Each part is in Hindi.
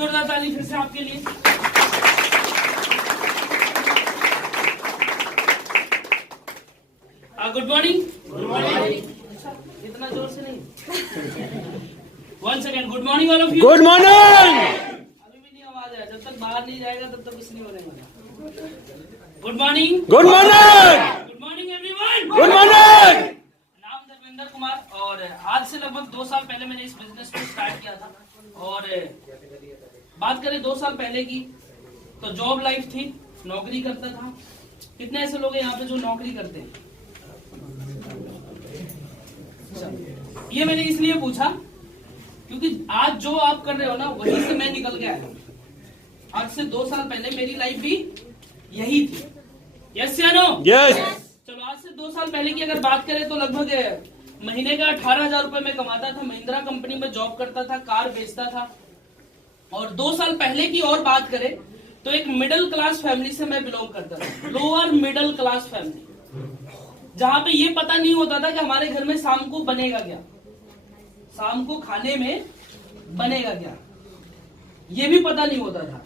जोरदार ताली फिर से आपके लिए। Good morning. Good morning. इतना जोर से नहीं। One second. Good morning all of you. Good morning. अभी भी नहीं आवाज है, जब तक बाहर नहीं जाएगा तब तक कुछ नहीं बनेगा। Good morning. Good morning. Good morning everyone. Good morning. नाम धर्मेंद्र कुमार और आज से लगभग 2 साल पहले मैंने इस बिजनेस को स्टार्ट किया था। और बात करें 2 साल पहले की तो जॉब लाइफ थी, नौकरी करता था। कितने ऐसे लोग हैं यहाँ पे जो नौकरी करते हैं? ये मैंने इसलिए पूछा क्योंकि आज जो आप कर रहे हो ना वहीं से मैं निकल के आया हूँ। आज से 2 साल पहले मेरी लाइफ भी यही थी। यस या नो? यस। चलो आज से 2 साल पहले की अगर बात करें तो लगभग महीने का 18,000 रुपए में कमाता था। महिंद्रा कंपनी में जॉब करता था, कार बेचता था। और 2 साल पहले की और बात करें तो एक मिडिल क्लास फैमिली से मैं बिलोंग करता था, लोअर मिडिल क्लास फैमिली, जहां पे ये पता नहीं होता था कि हमारे घर में शाम को बनेगा क्या, शाम को खाने में बनेगा क्या, ये भी पता नहीं होता था।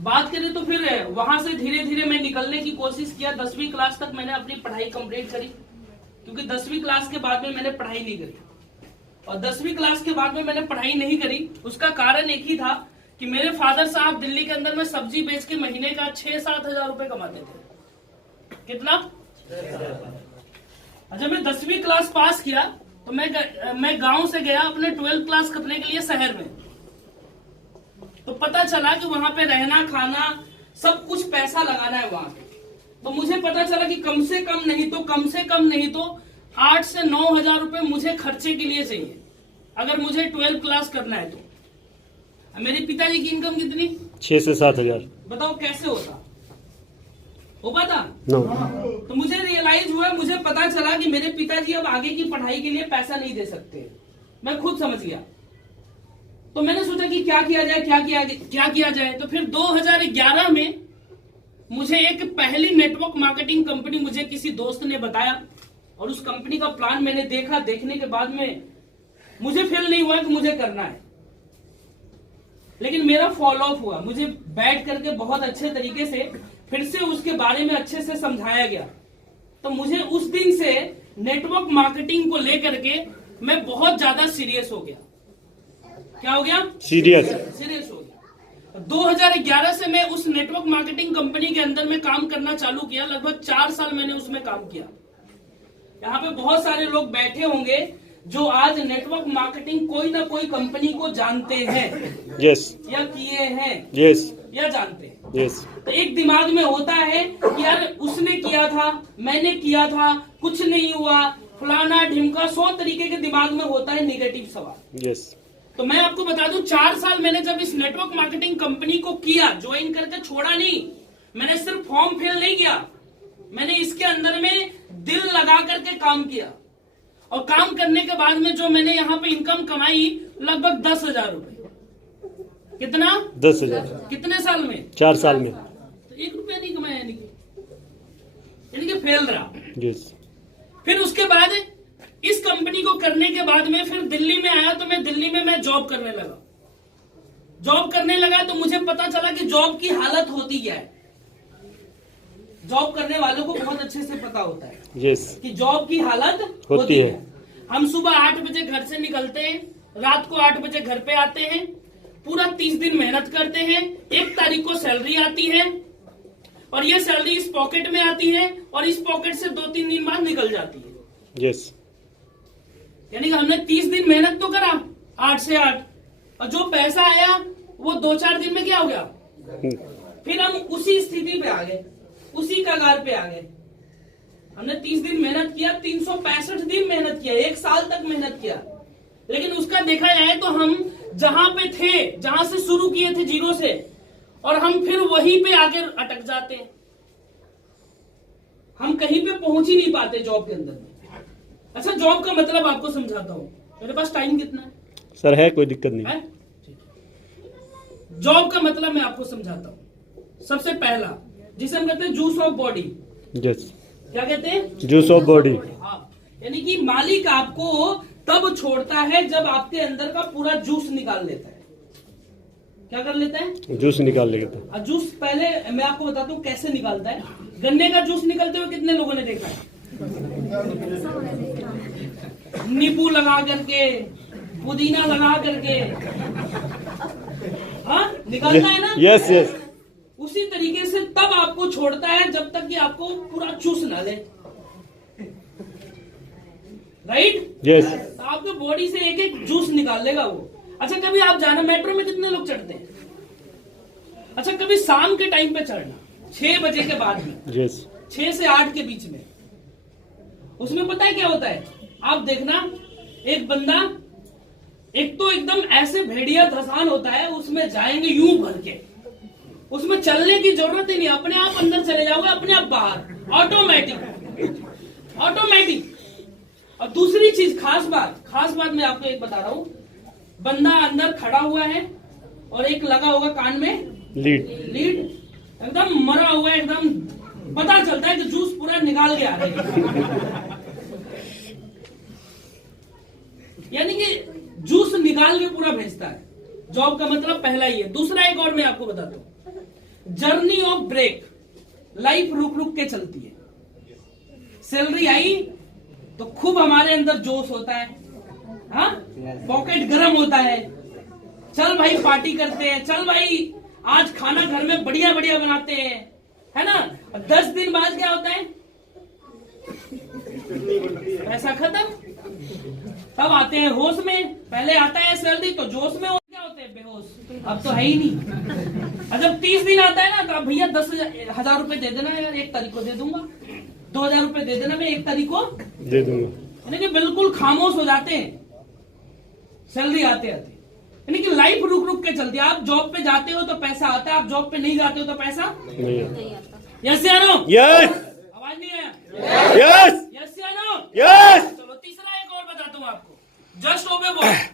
बात करें तो फिर वहां से धीरे धीरे मैं निकलने की कोशिश किया। 10वीं क्लास तक मैंने अपनी पढ़ाई कंप्लीट करी, क्योंकि 10वीं क्लास के बाद में मैंने पढ़ाई नहीं करी। और 10वीं क्लास के बाद में मैंने पढ़ाई नहीं करी, उसका कारण एक ही था कि मेरे फादर साहब दिल्ली के अंदर में सब्जी बेच के महीने का 6-7 हजार रुपए कमाते थे। कितना? जब मैं 10वीं क्लास पास किया तो मैं गांव से गया अपने 12th क्लास करने के लिए शहर में। तो पता चला कि वहां पे रहना खाना सब कुछ पैसा लगाना है वहां पे। तो मुझे पता चला कि कम से कम नहीं तो 8 से 9 हजार रुपए मुझे खर्चे के लिए चाहिए अगर मुझे 12th क्लास करना है तो। मेरे पिताजी की इनकम कितनी? 6 से 7 हजार। बताओ कैसे होता? हो पाता? नो। तो मुझे रियलाइज हुआ, मुझे पता चला कि मेरे पिताजी अब आगे की पढ़ाई के लिए पैसा नहीं दे सकते। मैं खुद समझ गया। तो मैंने सोचा कि क्या किया जाए। तो फिर 2011 में मुझे एक पहली नेटवर्क मार्केटिंग कंपनी मुझे किसी दोस्त ने बताया और उस कंपनी का प्लान मैंने देखा। देखने के बाद में मुझे फील नहीं हुआ कि मुझे करना है, लेकिन मेरा फॉलो अप हुआ। मुझे बैठ करके बहुत अच्छे तरीके से फिर से उसके बारे में अच्छे से समझाया गया। तो मुझे उस दिन से नेटवर्क मार्केटिंग को लेकर के मैं बहुत ज्यादा सीरियस हो गया। क्या हो गया? सीरियस हो गया। 2011 से मैं उस नेटवर्क मार्केटिंग कंपनी के अंदर में काम करना चालू किया। लगभग 4 साल मैंने उसमें काम किया। यहाँ पे बहुत सारे लोग बैठे होंगे जो आज नेटवर्क मार्केटिंग कोई ना कोई कंपनी को जानते हैं। यस। या किए हैं। यस। या जानते हैं। यस। तो एक दिमाग में होता है कि यार उसने किया था, मैंने किया था, कुछ नहीं हुआ, फलाना ढिमका, 100 तरीके के दिमाग में होता है नेगेटिव सवाल। यस। तो मैं आपको बता दूं 4 साल मैंने जब इस नेटवर्क मार्केटिंग कंपनी को किया, ज्वाइन करके छोड़ा नहीं। मैंने सिर्फ फॉर्म फिल नहीं किया, मैंने इसके अंदर में दिल लगा करके काम किया। और काम करने के बाद में जो मैंने यहाँ पे इनकम कमाई लगभग 10,000 रुपए। कितना? 10,000। कितने साल में? 4 साल में। तो 1 रुपया नहीं कमाया, यानी कि फेल रहा। यस। फिर उसके बाद इस कंपनी को करने के बाद में फिर दिल्ली में आया। तो मैं दिल्ली में मैं जॉब करने लगा। तो मुझे पता चला कि जॉब की हालत होती क्या है। जॉब करने वालों को बहुत अच्छे से पता होता है यस कि जॉब की हालत होती है। हम सुबह 8 बजे घर से निकलते हैं, रात को 8 बजे घर पे आते हैं, पूरा 30 दिन मेहनत करते हैं। 1 तारीख को सैलरी आती है और ये सैलरी इस पॉकेट में आती है और इस पॉकेट से 2-3 दिन बाद निकल जाती है। यस। यानी कि हमने 30 दिन मेहनत तो करा 8 से 8, और जो पैसा आया वो 2-4 दिन में क्या हो गया? फिर हम उसी स्थिति पे आ गए, उसी कगार पे आ गए। हमने 30 दिन मेहनत किया, 365 दिन मेहनत किया, 1 साल तक मेहनत किया, लेकिन उसका देखा जाए तो हम जहां पे थे, जहां से शुरू किए थे 0 से, और हम फिर वहीं पे आगे अटक जाते हैं। हम कहीं पे पहुंच ही नहीं पाते जॉब के अंदर में। अच्छा, जॉब का मतलब आपको समझाता हूं। मेरे पास टाइम कितना है? सर है, कोई दिक्कत नहीं है। जॉब का मतलब मैं आपको समझाता हूं। सबसे पहला जिसे हम कहते हैं जूस ऑफ बॉडी। यस। क्या कहते हैं? Juice of body. हाँ, यानी कि मालिक आपको तब छोड़ता है जब आपके अंदर का पूरा जूस निकाल लेता है। क्या कर लेता है? जूस निकाल लेगा था। और जूस पहले मैं आपको बताता हूँ कैसे निकालता है। गन्ने का जूस निकलते हुए कितने लोगों ने देखा है? नींबू लगा करके, पुदीना लगा करके, हाँ निकालता है ना? Yes yes. उसी तरीके से तब आपको छोड़ता है जब तक कि आपको पूरा चूस ना ले, राइट? यस। तो आपके बॉडी से एक एक जूस निकाल लेगा वो। अच्छा कभी आप जाना, मेट्रो में कितने लोग चढ़ते हैं? अच्छा कभी शाम के टाइम पे चढ़ना, 6 बजे के बाद में, यस। 6 से 8 के बीच में। उसमें पता है क्या होता है? आप देखना, एक बंदा, एक तो एकदम ऐसे भेड़िया धसान होता है, उसमें जाएंगे यूं भर के, उसमें चलने की जरूरत ही नहीं, अपने आप अंदर चले जाओगे, अपने आप बाहर, ऑटोमेटिक ऑटोमेटिक। और दूसरी चीज, खास बात मैं आपको एक बता रहा हूं, बंदा अंदर खड़ा हुआ है और एक लगा होगा कान में लीड। एकदम मरा हुआ है, एकदम पता चलता है कि जूस पूरा निकाल के आ रहे हैं। यानी कि जूस निकाल के पूरा भेजता है। जॉब का मतलब पहला ही है। दूसरा एक और मैं आपको बताता हूं, जर्नी ऑफ ब्रेक, लाइफ रुक रुक के चलती है। सैलरी आई तो खूब हमारे अंदर जोश होता है, हाँ, पॉकेट गर्म होता है, चल भाई पार्टी करते हैं, चल भाई आज खाना घर में बढ़िया बढ़िया बनाते हैं, है ना? 10 दिन बाद क्या होता है? पैसा खत्म। तब आते हैं होश में। पहले आता है सैलरी तो जोश में, क्या होते हैं? बेहोश। अब तो है ही नहीं। और जब 30 दिन आता है ना, तो अब भैया 10,000 रुपए दे देना यार, 1 तारीख को दे दूंगा, 2,000 रुपए दे देना, मैं 1 तारीख को दे दूंगा। यानी कि बिल्कुल खामोश हो जाते हैं सैलरी आते आते। यानी कि लाइफ रुक रुक के चलती है। आप जॉब पे जाते हो तो पैसा आता है, आप जॉब पे नहीं जाते हो तो पैसा नहीं आता। यस या नो? यस। आवाज नहीं आया? यस। यस या नो? यस। चलो तीसरा एक और बताता हूँ आपको, जस्ट ओबे बॉस।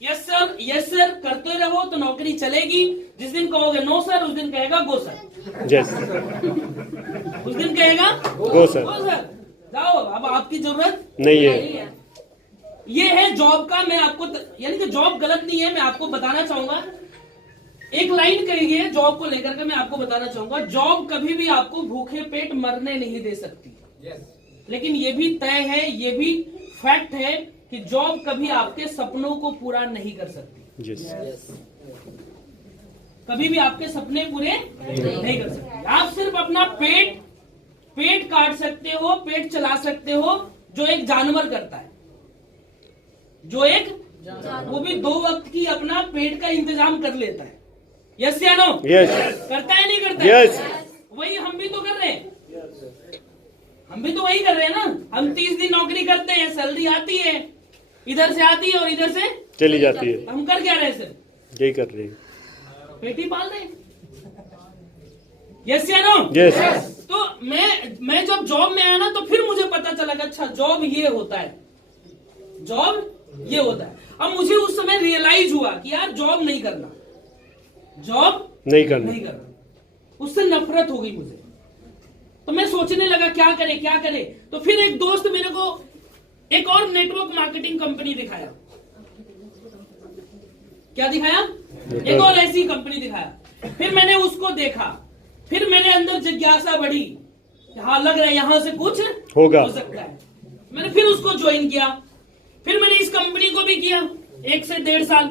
यस सर करते रहो तो नौकरी चलेगी। जिस दिन कहोगे नो सर, उस दिन कहेगा गो सर। यस। उस दिन कहेगा गो सर। गो सर, जाओ, अब आपकी जरूरत नहीं है। ये है जॉब का। मैं आपको, यानी कि जॉब गलत नहीं है, मैं आपको बताना चाहूंगा। एक लाइन कही है जॉब को लेकर के, मैं आपको बताना चाहूंगा, जॉब कभी भी आपको भूखे पेट मरने नहीं दे सकती। लेकिन ये भी तय है, ये भी फैक्ट है कि जॉब कभी आपके सपनों को पूरा नहीं कर सकती। यस। कभी भी आपके सपने पूरे नहीं कर सकती। आप सिर्फ अपना पेट काट सकते हो, पेट चला सकते हो, जो एक जानवर करता है, वो भी 2 वक्त की अपना पेट का इंतजाम कर लेता है। यस या नो? यस। करता है नहीं करता? यस। वही हम भी तो कर रहे हैं, हम भी तो वही कर रहे हैं ना। हम 30 दिन नौकरी करते हैं, सैलरी आती है, इधर से आती है और इधर से चली जाती है। हम कर क्या रहे हैं? सर यही कर रही है। पेट ही पाल रहे हैं। यस या नो? यस। तो मैं जब जॉब में आया ना, तो फिर मुझे पता चला कि अच्छा जॉब ये होता है, जॉब ये होता है। अब मुझे उस समय रियलाइज हुआ कि यार जॉब नहीं करना, जॉब नहीं करना। उससे नफरत हो गई मुझे। तो मैं सोचने लगा क्या करे। तो फिर एक दोस्त मेरे को एक और नेटवर्क मार्केटिंग कंपनी दिखाया। क्या दिखाया? एक और ऐसी कंपनी दिखाया। फिर मैंने उसको देखा, फिर मेरे अंदर जिज्ञासा बढ़ी, हाँ लग रहा है यहां से कुछ होगा, हो सकता है। मैंने फिर उसको ज्वाइन किया। फिर मैंने इस कंपनी को भी किया 1 से 1.5 साल।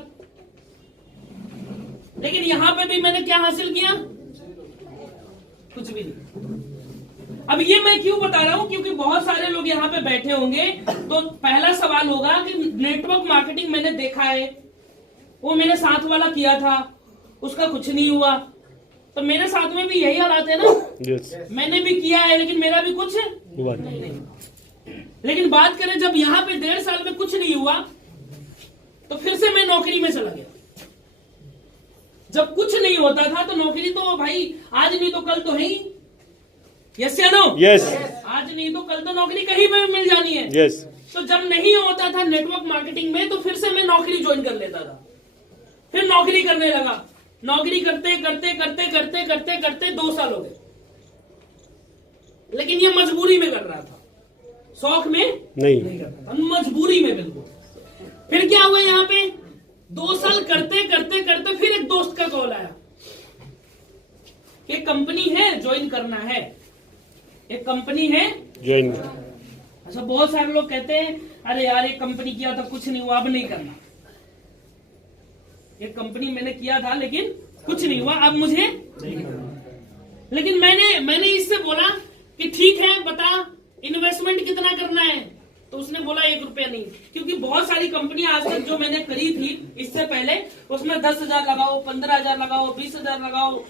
लेकिन यहां पे भी मैंने क्या हासिल किया? कुछ भी नहीं। अब ये मैं क्यों बता रहा हूं? क्योंकि बहुत सारे लोग यहाँ पे बैठे होंगे, तो पहला सवाल होगा कि नेटवर्क मार्केटिंग मैंने देखा है, वो मेरे साथ वाला किया था, उसका कुछ नहीं हुआ, तो मेरे साथ में भी यही हालात है ना। यस। मैंने भी किया है लेकिन मेरा भी कुछ हुआ नहीं। लेकिन बात करें जब यहाँ पे 1.5 साल में कुछ नहीं हुआ, तो फिर से मैं नौकरी में चला गया। जब कुछ नहीं होता था तो नौकरी तो भाई आज नहीं तो कल तो है ही। यस या नो? यस। आज नहीं तो कल तो नौकरी कहीं पे भी मिल जानी है। यस। तो जब नहीं होता था नेटवर्क मार्केटिंग में, तो फिर से मैं नौकरी ज्वाइन कर लेता था। फिर नौकरी करने लगा। नौकरी करते करते करते करते करते करते 2 साल हो गए। लेकिन ये मजबूरी में कर रहा था, शौक में नहीं करता था, मजबूरी में बिल्कुल। फिर क्या हुआ यहाँ पे? 2 साल करते करते करते फिर एक दोस्त का कॉल आया कि कंपनी है, ज्वाइन करना है, एक कंपनी है ज्वाइन। अच्छा, बहुत सारे लोग कहते हैं अरे यार एक कंपनी किया था कुछ नहीं हुआ, अब नहीं करना। एक कंपनी मैंने किया था लेकिन कुछ नहीं हुआ, अब मुझे नहीं करना। लेकिन मैंने इससे बोला कि ठीक है बता इन्वेस्टमेंट कितना करना है, तो उसने बोला 1 रुपया नहीं, क्योंकि बहुत सारी कंपनियां आज तक जो मैंने करी थी इससे पहले उसमें 10,000 लगाओ, 15,000 लगाओ, 20,000 लगाओ,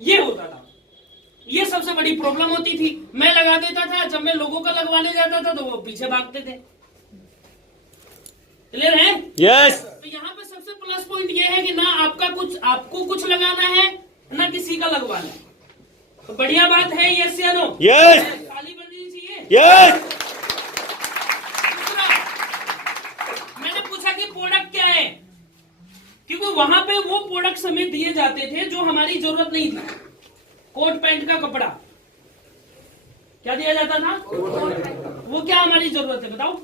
ये होता था। ये सबसे बड़ी प्रॉब्लम होती थी। मैं लगा देता था, जब मैं लोगों का लगवाने जाता था तो वो पीछे भागते थे। क्लियर है? यस। तो यहाँ पे सबसे प्लस पॉइंट ये है कि ना आपको कुछ लगाना है ना किसी का लगवाना है। तो बढ़िया बात है, यस या नो? यस। ताली बजनी चाहिए। यस। दूसरा, मैंने पूछा कि प्रोडक्ट क्या है, क्योंकि वहां पे वो प्रोडक्ट हमें दिए जाते थे जो हमारी जरूरत नहीं थी। कोट पैंट का कपड़ा क्या दिया जाता था? वो क्या हमारी जरूरत है बताओ?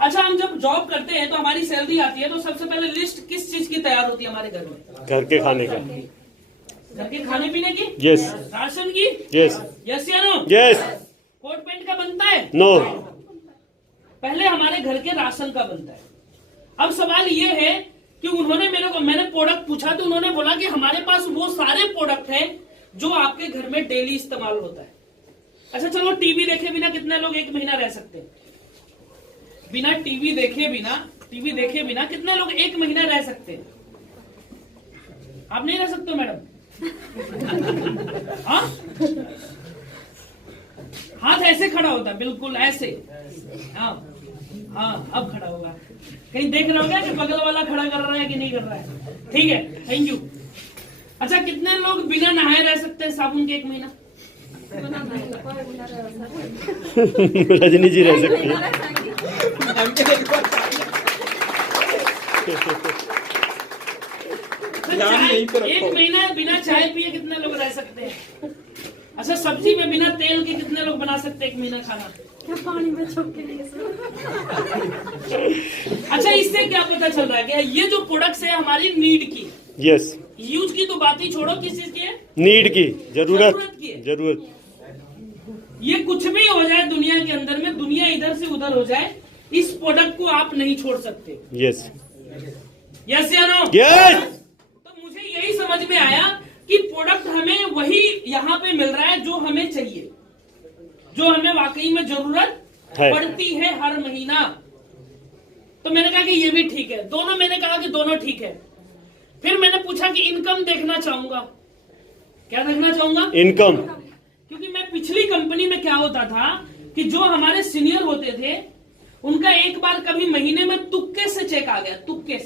अच्छा, हम जब जॉब करते हैं तो हमारी सैलरी आती है तो सबसे पहले लिस्ट किस चीज की तैयार होती है हमारे घर में? घर के खाने का। घर के खाने पीने की? यस। राशन की? यस। यस या नो? यस। कोट पैंट का बनता है? नो। पहले हमारे घर के राशन का बनता है। अब सवाल ये है कि मैंने प्रोडक्ट पूछा तो उन्होंने बोला कि हमारे पास वो सारे प्रोडक्ट हैं जो आपके घर में डेली इस्तेमाल होता है। अच्छा चलो, टीवी देखे बिना कितने लोग 1 महीना रह सकते हैं? बिना टीवी देखे बिना कितने लोग 1 महीना रह सकते हैं? आप नहीं रह सकते हो मैडम? हाँ, हाथ ऐसे खड़ा होता है, बिल्कुल ऐसे। हाँ हाँ, अब खड़ा होगा। कहीं देख रहे होगा कि बगल वाला खड़ा कर रहा है कि नहीं कर रहा है? ठीक है, थैंक यू। अच्छा, कितने लोग बिना नहाए रह सकते हैं साबुन के 1 महीना? रजनी जी रह सकती है। एक महीना बिना चाय पिए कितने लोग रह सकते हैं? अच्छा, सब्जी में बिना तेल के कितने लोग बना सकते हैं 1 महीना खाना? पानी में छुप के लिए। अच्छा, इससे क्या पता चल रहा है कि ये जो प्रोडक्ट्स है हमारी नीड की, यस। यूज की तो बात ही छोड़ो, किस चीज की है? नीड की, जरूरत की है। जरूरत। ये कुछ भी हो जाए दुनिया के अंदर में, दुनिया इधर से उधर हो जाए, इस प्रोडक्ट को आप नहीं छोड़ सकते। यस। यस या नो? यस। तो मुझे यही समझ में आया कि प्रोडक्ट हमें वही यहाँ पे मिल रहा है जो हमें चाहिए, जो हमें वाकई में जरूरत पड़ती है हर महीना। तो मैंने कहा कि ये भी ठीक है, दोनों। मैंने कहा कि दोनों ठीक है। फिर मैंने पूछा कि इनकम देखना चाहूंगा। क्या देखना चाहूंगा? इनकम। क्योंकि मैं पिछली कंपनी में क्या होता था कि जो हमारे सीनियर होते थे उनका एक बार कभी महीने में तुक्के से चेक आ गया, तुक्के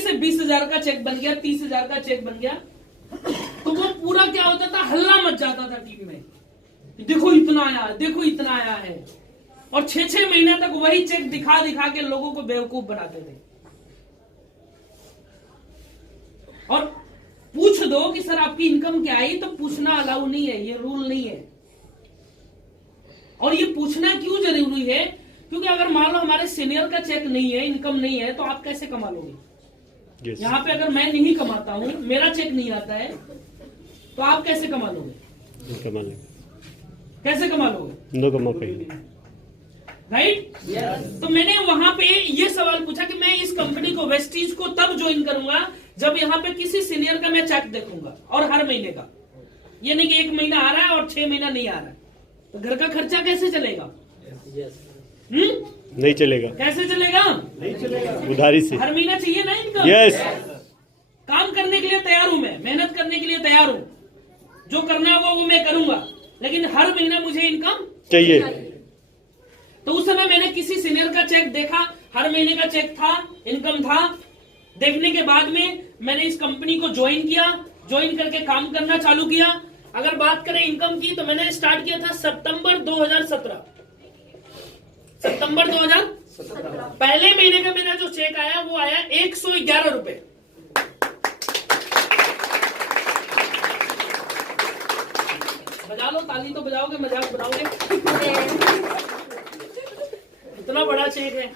से 20,000 का चेक बन गया, 30,000 का चेक बन गया, तो वो पूरा क्या होता था, हल्ला मच जाता था टीम में, देखो इतना आया, देखो इतना आया है। और 6-6 महीने तक वही चेक दिखा दिखा के लोगों को बेवकूफ बनाते थे। और पूछ दो कि सर आपकी इनकम क्या आई, तो पूछना अलाउ नहीं है, ये रूल नहीं है। और ये पूछना क्यों जरूरी है? क्योंकि अगर मान लो हमारे सीनियर का चेक नहीं है, इनकम नहीं है, तो आप कैसे कमा लोगे? यहाँ पे अगर मैं नहीं कमाता हूँ, मेरा चेक नहीं आता है, तो आप कैसे कमा लोगे? कमा लेंगे। कैसे कमा लोगे? नो कमा पाएंगे। राइट? तो मैंने वहां पे ये सवाल पूछा कि मैं इस कंपनी को, वेस्टीज को, तब ज्वाइन करूंगा जब यहाँ पे किसी सीनियर का मैं चेक देखूंगा, और हर महीने का। ये नहीं कि 1 महीना आ रहा है और 6 महीना नहीं आ रहा है। तो घर का खर्चा कैसे चलेगा? नहीं चलेगा। कैसे चलेगा? उधारी से। हर महीना चाहिए ना इनकम। यस। काम करने के लिए तैयार हूं, मैं मेहनत करने के लिए तैयार हूं, जो करना होगा वो मैं करूंगा, लेकिन हर महीना मुझे इनकम चाहिए। तो उस समय मैंने किसी सीनियर का चेक देखा, हर महीने का चेक था, इनकम था। देखने के बाद में मैंने इस कंपनी को ज्वाइन किया, ज्वाइन करके काम करना चालू किया। अगर बात करें इनकम की, तो मैंने स्टार्ट किया था सितंबर 2017। सितंबर 2017 पहले महीने का मेरा जो चेक आया वो आया 111 रुपए। बजा लो, ताली तो बजाओगे, मजाक बनाओगे। इतना बड़ा चेक है।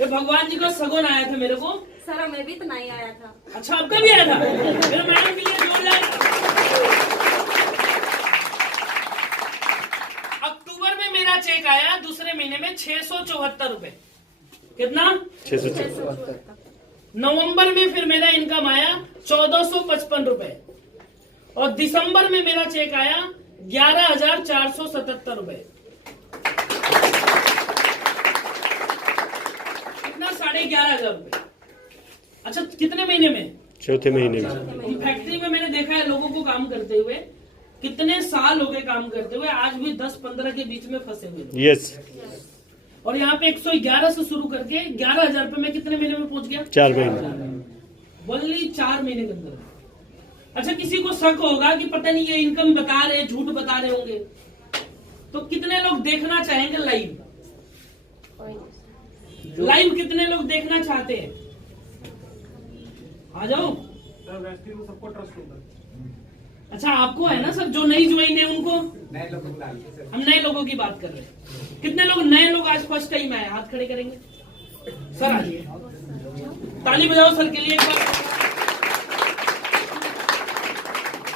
ये भगवान जी का सगुन आया था मेरे को। सर हमें भी तो नहीं आया था। अच्छा आपका भी आया था? मेरा मैडम के लिए जोरदार। अक्टूबर में मेरा चेक आया दूसरे महीने में 674 रुपए। कितना? 674। नवंबर में फिर मेरा इनकम आया 1455 रुपए और दिसंबर में मेरा चेक आया 11,477 रुपए। कितना? 11,500 रुपए। अच्छा कितने महीने में? चौथे महीने में। फैक्ट्री में मैंने देखा है लोगों को काम करते हुए, कितने साल हो गए काम करते हुए, आज भी 10-15 के बीच में फंसे हुए लोग। यस। और यहाँ पे 111 से शुरू करके 11,000 रुपए में कितने महीने में पहुंच गया? 4 महीने। बोली 4 महीने के अंदर। अच्छा किसी को शक होगा कि पता नहीं ये इनकम बता रहे, झूठ बता रहे होंगे, तो कितने लोग देखना चाहेंगे लाइव? लाइव कितने लोग देखना चाहते हैं? आ जाओ। सबको ट्रस्ट होता है। अच्छा आपको है ना सर, जो नई ज्वाइन है उनको? हम नए लोगों की बात कर रहे हैं। कितने लोग नए लोग आज फर्स्ट टाइम आए? हाथ खड़े करेंगे सर। आइए ताली बजाओ सर के लिए एक बार।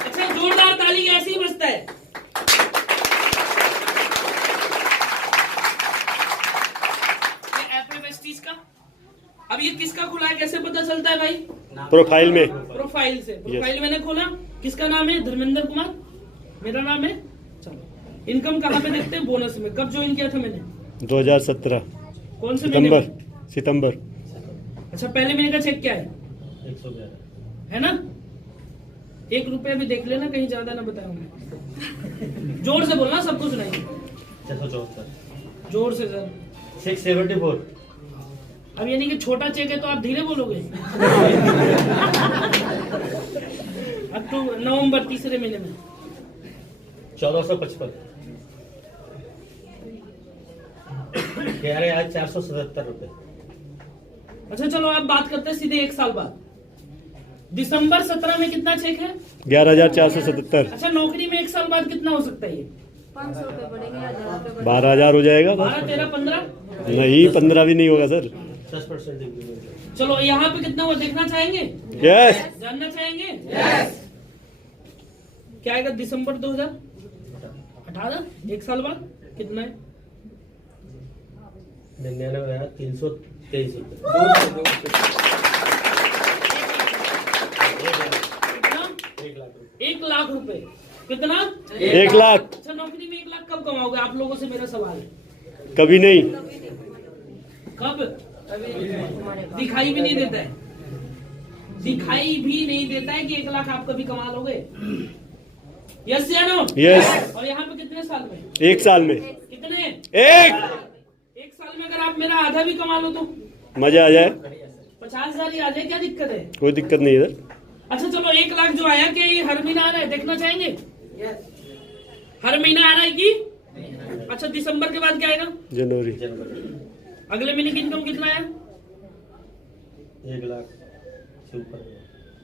अच्छा जोरदार ताली ऐसे ही बजता है। ये ऐप है वेस्टीज का। अब ये किसका खुला है, कैसे पता चलता है भाई? प्रोफाइल में। प्रोफाइल से। प्रोफाइल मैंने खोला। किसका नाम है? धर्मेंद्र कुमार मेरा नाम है। चलो इनकम कहाँ पे देखते हैं? बोनस में। कब ज्वाइन किया था मैंने? 2017 कौन से महीने में? सितंबर। अच्छा पहले महीने का चेक क्या है? 111 है ना? 1 रुपया भी देख लेना, कहीं ज्यादा ना बताऊंगा। जोर से बोलना, सबको सुनाइए। 674। जोर से सर। 674। अब यानी कि छोटा चेक है तो आप धीरे बोलोगे। अक्टूबर नवंबर तीसरे महीने में 1455। कह रहे आज 477 रुपए। अच्छा चलो अब बात करते हैं सीधे 1 साल बाद। दिसंबर 17 में कितना चेक है? 11,477। अच्छा नौकरी में 1 साल बाद कितना हो सकता है ये? 500 रुपए बढ़ेंगे, 1000 रुपए 12,000 हो जाएगा। 12, 13, 15। नहीं 15 भी नहीं होगा सर। 10%। चलो यहाँ पे कितना हुआ देखना चाहेंगे? यस। जानना चाहेंगे? यस। क्या आएगा दिसंबर 2018? 1 साल बाद कितना है? 99,323 रुपए। कितना? 1 लाख रुपए। कितना? 1 लाख। अच्छा नौकरी में 1 लाख कब कमाओगे? आप लोगों से मेरा सवाल है। कभी नहीं। कब? दिखाई भी नहीं देता है। दिखाई भी नहीं देता है कि 1 लाख आप कभी कमा लोगे। यस या नो? यस। और यहाँ पे कितने साल में? 1 साल में। कितने? 1 साल में अगर आप मेरा आधा भी कमा लो तो मजा आ जाए। 50,000 ही आ जाए, क्या दिक्कत है? कोई दिक्कत नहीं है सर। अच्छा चलो 1 लाख जो आया, क्या ये हर महीना आ रहा है? देखना चाहेंगे? हर महीना आ रहा है कि? अच्छा दिसंबर के बाद क्या आएगा? जनवरी। अगले महीने की इनकम कितना आया? 1 लाख से ऊपर।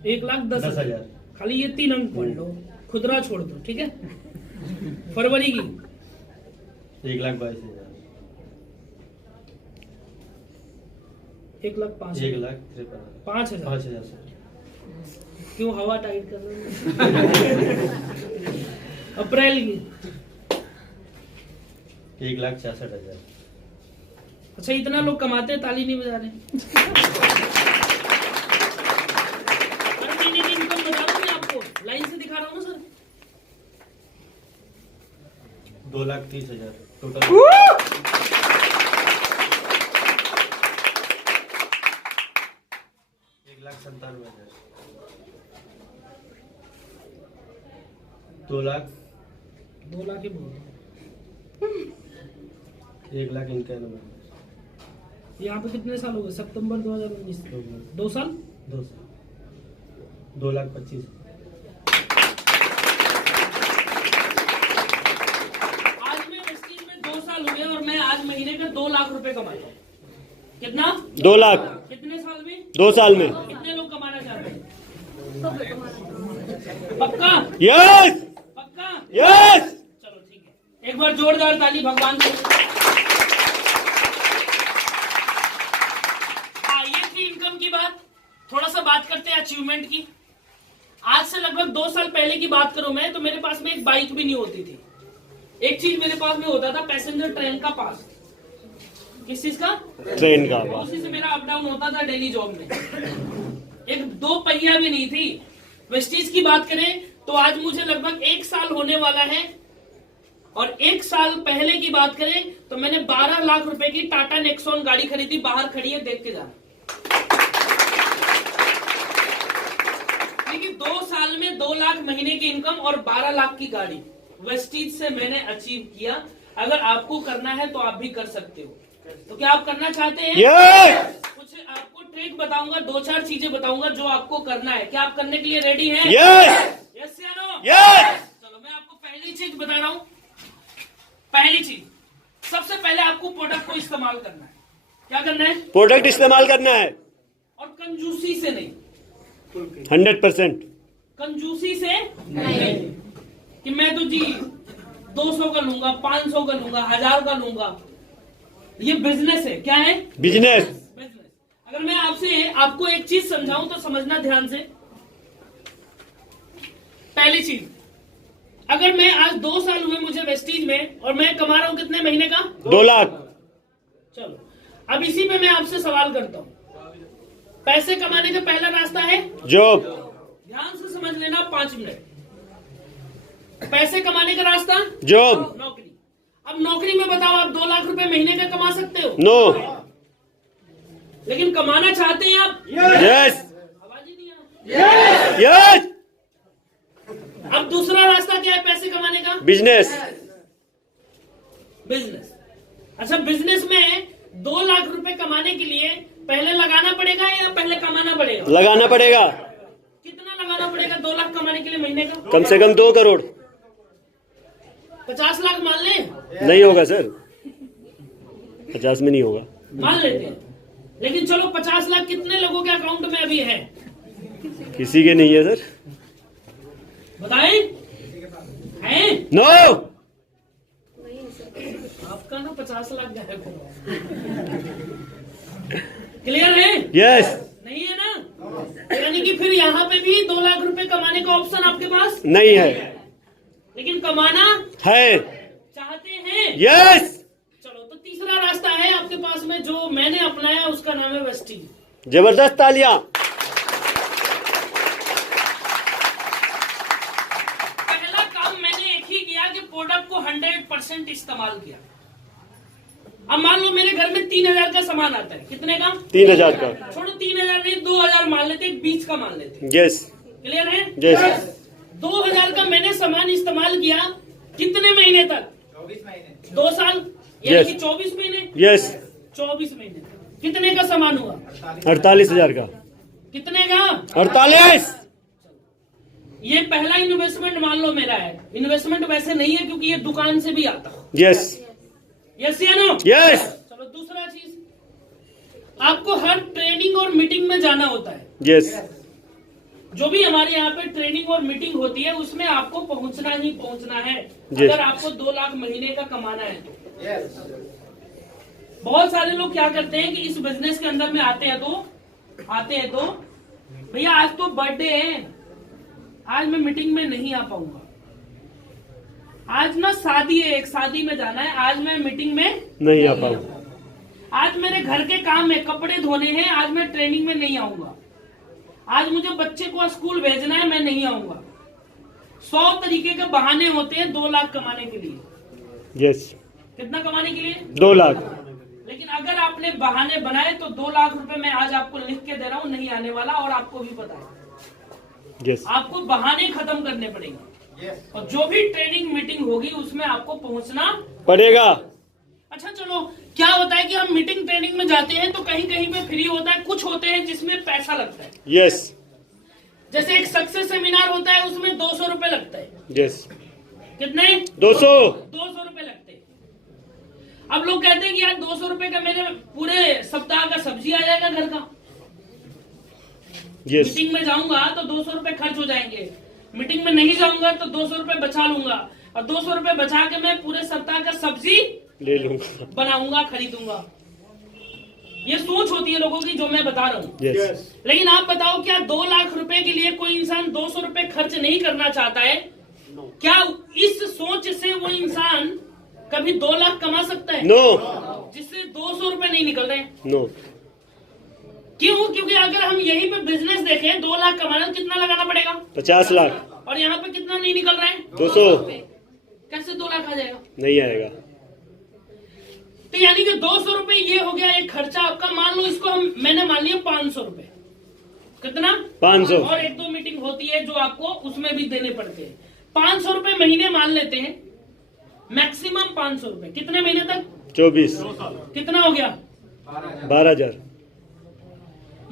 1,10,000। खाली ये 3 अंक पढ़ लो, खुदरा छोड़ दो, ठीक है? फरवरी की 1,22,000। 1,05,000। 1,53,000। 5,000। 5,000 सर। क्यों हवा टाइट कर रहे हो? अप्रैल की 1,66,000। अच्छा इतना लोग कमाते हैं, ताली नहीं बजा रहे। हर महीने की इनकम बता रहा हूँ मैं आपको, लाइन से दिखा रहा हूँ ना सर। 2,30,000 टोटल। 1,97,000। 2 लाख। 2 लाख ही बोल। 1,91,000। यहाँ पे कितने साल हो गए? सितंबर 2019। 2 साल। 2 साल। 2,25,000। आज मैं वेस्टीज में 2 साल हुए और मैं आज महीने का 2 लाख रुपए कमाता हूँ। कितना? 2 लाख। कितने साल में? 2 साल में। कितने लोग कमाना चाहते हैं? पक्का? यस। पक्का? यस। चलो ठीक है, एक बार जोरदार ताली भगवान को। थोड़ा सा बात करते हैं अचीवमेंट की। आज से लगभग 2 साल पहले की बात करूं मैं, तो मेरे पास में एक बाइक भी नहीं होती थी। एक चीज मेरे पास में होता था, पैसेंजर ट्रेन का पास। किस चीज का? ट्रेन का पास। उसी से मेरा अप डाउन होता था डेली जॉब में। एक 2 पहिया भी नहीं थी। वेस्टीज की बात करें तो आज मुझे लगभग 1 साल होने वाला है, और 1 साल पहले की बात करें तो मैंने 12 लाख रुपए की टाटा नेक्सॉन गाड़ी खरीदी। बाहर खड़ी है, देख के जाना। देखिए 2 साल में 2 लाख महीने की इनकम और 12 लाख की गाड़ी वेस्टीज से मैंने अचीव किया। अगर आपको करना है तो आप भी कर सकते हो। तो क्या आप करना चाहते हैं? कुछ आपको ट्रिक बताऊंगा, 2-4 चीजें बताऊंगा जो आपको करना है। क्या आप करने के लिए रेडी हैं? यस या नो? चलो मैं आपको पहली चीज बता रहा हूं। पहली चीज, सबसे पहले आपको प्रोडक्ट को इस्तेमाल करना है। क्या करना है? प्रोडक्ट इस्तेमाल करना है, और कंजूसी से नहीं। 100%। कंजूसी से नहीं कि मैं तो जी 200 का लूंगा, 500 का लूंगा, 1000 का लूंगा। ये बिजनेस है। क्या है? बिजनेस। बिजनेस। अगर मैं आपको एक चीज समझाऊं तो समझना ध्यान से। पहली चीज, अगर मैं आज 2 साल हुए मुझे वेस्टीज में, और मैं कमा रहा हूं कितने महीने का? 2 लाख। चलो अब इसी पे मैं आपसे सवाल करता हूं। पैसे कमाने का पहला रास्ता है जॉब। ध्यान से समझ लेना, 5 मिनट। पैसे कमाने का रास्ता जॉब। नौकरी। अब नौकरी में बताओ, आप 2 लाख रुपए महीने का कमा सकते हो? नो। लेकिन कमाना चाहते हैं आप? यस। आवाज ही नहीं आ रही। यस। अब दूसरा रास्ता क्या है पैसे कमाने का? बिजनेस। बिजनेस। अच्छा, बिजनेस में 2 लाख रुपए कमाने के लिए पहले लगाना पड़ेगा या पहले कमाना पड़ेगा? लगाना पड़ेगा। कितना लगाना पड़ेगा 2 लाख कमाने के लिए महीने का? कम से कम 2 करोड़। 50 लाख मान लें? नहीं होगा सर, 50 में नहीं होगा। मान लेते हैं। लेकिन चलो 50 लाख कितने लोगों के अकाउंट में अभी है? किसी के नहीं है सर। बताएं? हैं? नो। आपका ना 50 लाख गायब है। क्लियर है? यस। नहीं है ना? यानी कि फिर यहाँ पे भी 2 लाख रुपए कमाने का ऑप्शन आपके पास नहीं है, लेकिन कमाना है। चाहते हैं? यस। चलो तो तीसरा रास्ता है आपके पास में, जो मैंने अपनाया, उसका नाम है वेस्टीज। जबरदस्त तालियां। पहला काम मैंने एक ही किया कि प्रोडक्ट को 100% इस्तेमाल किया। अब मान लो मेरे घर में 3000 का सामान आता है। कितने का? 3000 का। छोड़ो 3000 नहीं, 2000 मान लेते, 20 का मान लेते। यस। क्लियर है? यस। 2000 का मैंने सामान इस्तेमाल किया। कितने महीने तक? 2 साल, यानी Yes. कि 24 महीने। यस। 24 महीने कितने का सामान हुआ? 48,000 का। कितने का? 48। ये पहला इन्वेस्टमेंट मान लो मेरा है। इन्वेस्टमेंट वैसे नहीं है क्योंकि ये दुकान से भी आता। यस। यस या नो? यस। चलो दूसरा चीज, आपको हर ट्रेनिंग और मीटिंग में जाना होता है। यस। जो भी हमारे यहाँ पे ट्रेनिंग और मीटिंग होती है उसमें आपको पहुंचना ही पहुंचना है। Yes. अगर आपको 2 लाख महीने का कमाना है तो। बहुत सारे लोग क्या करते हैं कि इस बिजनेस के अंदर में आते हैं तो भैया आज तो बर्थडे है, आज मैं मीटिंग में नहीं आ पाऊंगा। आज ना शादी है, एक शादी में जाना है, आज मैं मीटिंग में नहीं आ पाऊंगा। आज मेरे घर के काम है, कपड़े धोने हैं, आज मैं ट्रेनिंग में नहीं आऊंगा। आज मुझे बच्चे को स्कूल भेजना है, मैं नहीं आऊंगा। 100 तरीके के बहाने होते हैं 2 लाख कमाने के लिए। यस। कितना कमाने के लिए? 2 लाख। लेकिन अगर आपने बहाने बनाए तो 2 लाख रुपए मैं आज आपको लिख के दे रहा हूँ, नहीं आने वाला, और आपको भी पता है। यस। आपको बहाने खत्म करने पड़ेंगे। और जो भी ट्रेनिंग मीटिंग होगी उसमें आपको पहुंचना पड़ेगा। अच्छा चलो, क्या होता है कि हम मीटिंग ट्रेनिंग में जाते हैं तो कहीं कहीं पे फ्री होता है, कुछ होते हैं जिसमें पैसा लगता है। यस। जैसे एक सक्सेस सेमिनार होता है, उसमें 200 रुपए लगता है। यस। कितने? 200 रुपए लगते हैं। अब लोग कहते हैं कि यार 200 रुपए का मेरे पूरे सप्ताह का सब्जी आ जाएगा घर का। यस। मीटिंग में जाऊंगा तो 200 रुपए खर्च हो जाएंगे, मीटिंग में नहीं जाऊंगा तो 200 रुपए बचा लूंगा, और 200 रुपए बचा के मैं पूरे सप्ताह का सब्जी ले लूंगा, बनाऊंगा, खरीदूंगा। ये सोच होती है लोगों की जो मैं बता रहा हूँ। यस लेकिन आप बताओ, क्या 2 लाख रुपए के लिए कोई इंसान 200 रुपए खर्च नहीं करना चाहता है? क्या इस सोच से वो इंसान कभी 2 लाख कमा सकता है? नो जिससे 200 रुपए नहीं निकल रहे हैं। नो क्यों? क्योंकि अगर हम यहीं पे बिजनेस देखें, 2 लाख कमाना तो कितना लगाना पड़ेगा? 50 लाख और यहाँ पे कितना नहीं निकल रहा है? 200 कैसे 2 लाख आ जाएगा? नहीं आएगा। तो यानी कि 200 रुपए ये हो गया एक खर्चा आपका। मान लो इसको मैंने मान लिया 500 रुपए। कितना? 500। और 1-2 मीटिंग होती है जो आपको उसमें भी देने पड़ते हैं। 500 रुपए महीने मान लेते हैं, मैक्सिमम 500 रुपए। कितने महीने तक? 24 कितना हो गया? 12,000।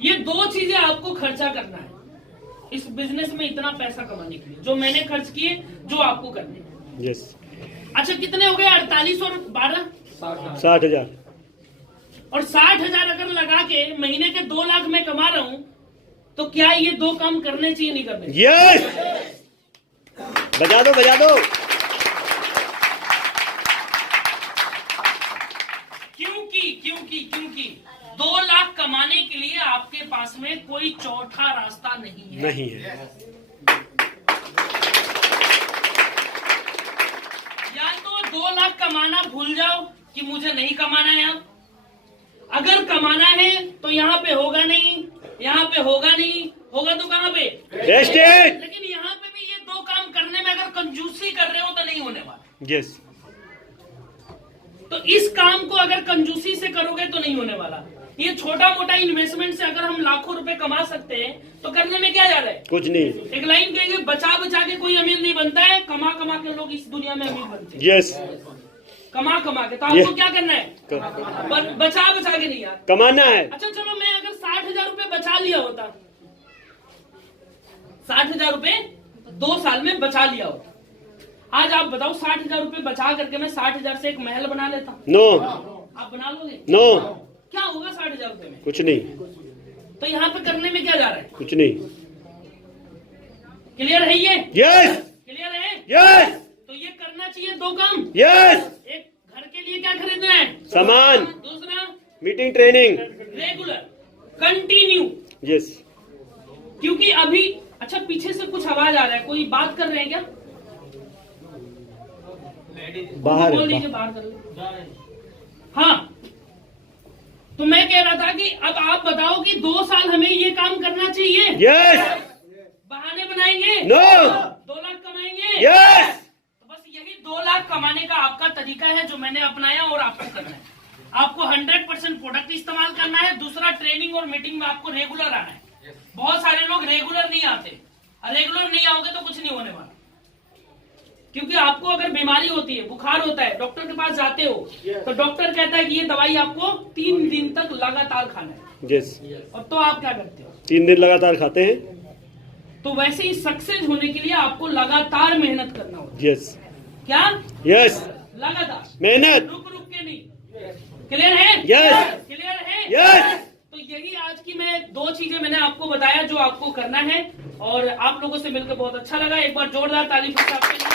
ये 2 चीजें आपको खर्चा करना है इस बिजनेस में इतना पैसा कमाने के लिए, जो मैंने खर्च किए, जो आपको करने हैं। यस अच्छा, कितने हो गए? 48 और 12 60,000। और 60,000 अगर लगा के महीने के 2 लाख में कमा रहा हूं, तो क्या ये 2 काम करने चाहिए, नहीं करने? यस बजा दो बजा दो। क्योंकि 2 लाख कमाने के लिए आपके पास में कोई चौथा रास्ता नहीं है। नहीं है। या तो 2 लाख कमाना भूल जाओ कि मुझे नहीं कमाना है। अब अगर कमाना है तो यहाँ पे होगा नहीं, यहाँ पे होगा नहीं, होगा तो कहाँ पे? रेस्टेड। लेकिन यहाँ पे भी ये 2 काम करने में अगर कंजूसी कर रहे हो तो नहीं होने वाला। यस तो इस काम को अगर कंजूसी से करोगे तो नहीं होने वाला। ये छोटा मोटा इन्वेस्टमेंट से अगर हम लाखों रुपए कमा सकते हैं तो करने में क्या जा रहा है? कुछ नहीं। एक लाइन कहेंगे, बचा बचा के कोई अमीर नहीं बनता है, कमा कमा के लोग इस दुनिया में अमीर बनते हैं। यस कमा कमा के। तो आपको क्या करना है? बचा बचा के नहीं यार, कमाना है। अच्छा चलो, मैं अगर 60,000 रुपए बचा लिया होता, 60,000 रुपए 2 साल में बचा लिया होता, आज आप बताओ 60,000 रुपए बचा करके मैं 60,000 से एक महल बना लेता। नो आप बना लोगे? नो क्या होगा 60,000 रुपए में? कुछ नहीं। तो यहाँ पे करने में क्या जा रहा है? कुछ नहीं। क्लियर है ये? यस क्लियर है? यस तो ये करना चाहिए 2 काम। यस एक, घर के लिए क्या खरीदना है? सामान। दूसरा, meeting training. Regular continue. Yes क्योंकि अभी, अच्छा पीछे से कुछ आवाज आ रहा है, कोई बात कर रहे हैं क्या? बाहर बोल दीजिए, बाहर कर लो। हाँ, तो मैं कह रहा था कि अब आप बताओ कि 2 साल हमें ये काम करना चाहिए। यस बहाने बनाएंगे? नो 2 लाख कमाएंगे? यस तो बस यही 2 लाख कमाने का आपका तरीका है जो मैंने अपनाया और आपको करना है। आपको 100% प्रोडक्ट इस्तेमाल करना है। दूसरा, ट्रेनिंग और मीटिंग में आपको रेगुलर आना है। बहुत सारे लोग रेगुलर नहीं आते, रेगुलर नहीं आओगे तो कुछ नहीं होने वाला। क्योंकि आपको अगर बीमारी होती है, बुखार होता है, डॉक्टर के पास जाते हो तो डॉक्टर कहता है कि ये दवाई आपको 3 दिन तक लगातार खाना है। यस और तो आप क्या करते हो? 3 दिन लगातार खाते हैं। तो वैसे ही सक्सेस होने के लिए आपको लगातार मेहनत करना होगा। यस क्या? यस लगातार मेहनत। रुक रुक के नहीं। क्लियर है? यस क्लियर है? यस तो यही आज की मैं 2 चीजें मैंने आपको बताया जो आपको करना है, और आप लोगों से मिलकर बहुत अच्छा लगा। एक बार जोरदार ताली आपके लिए।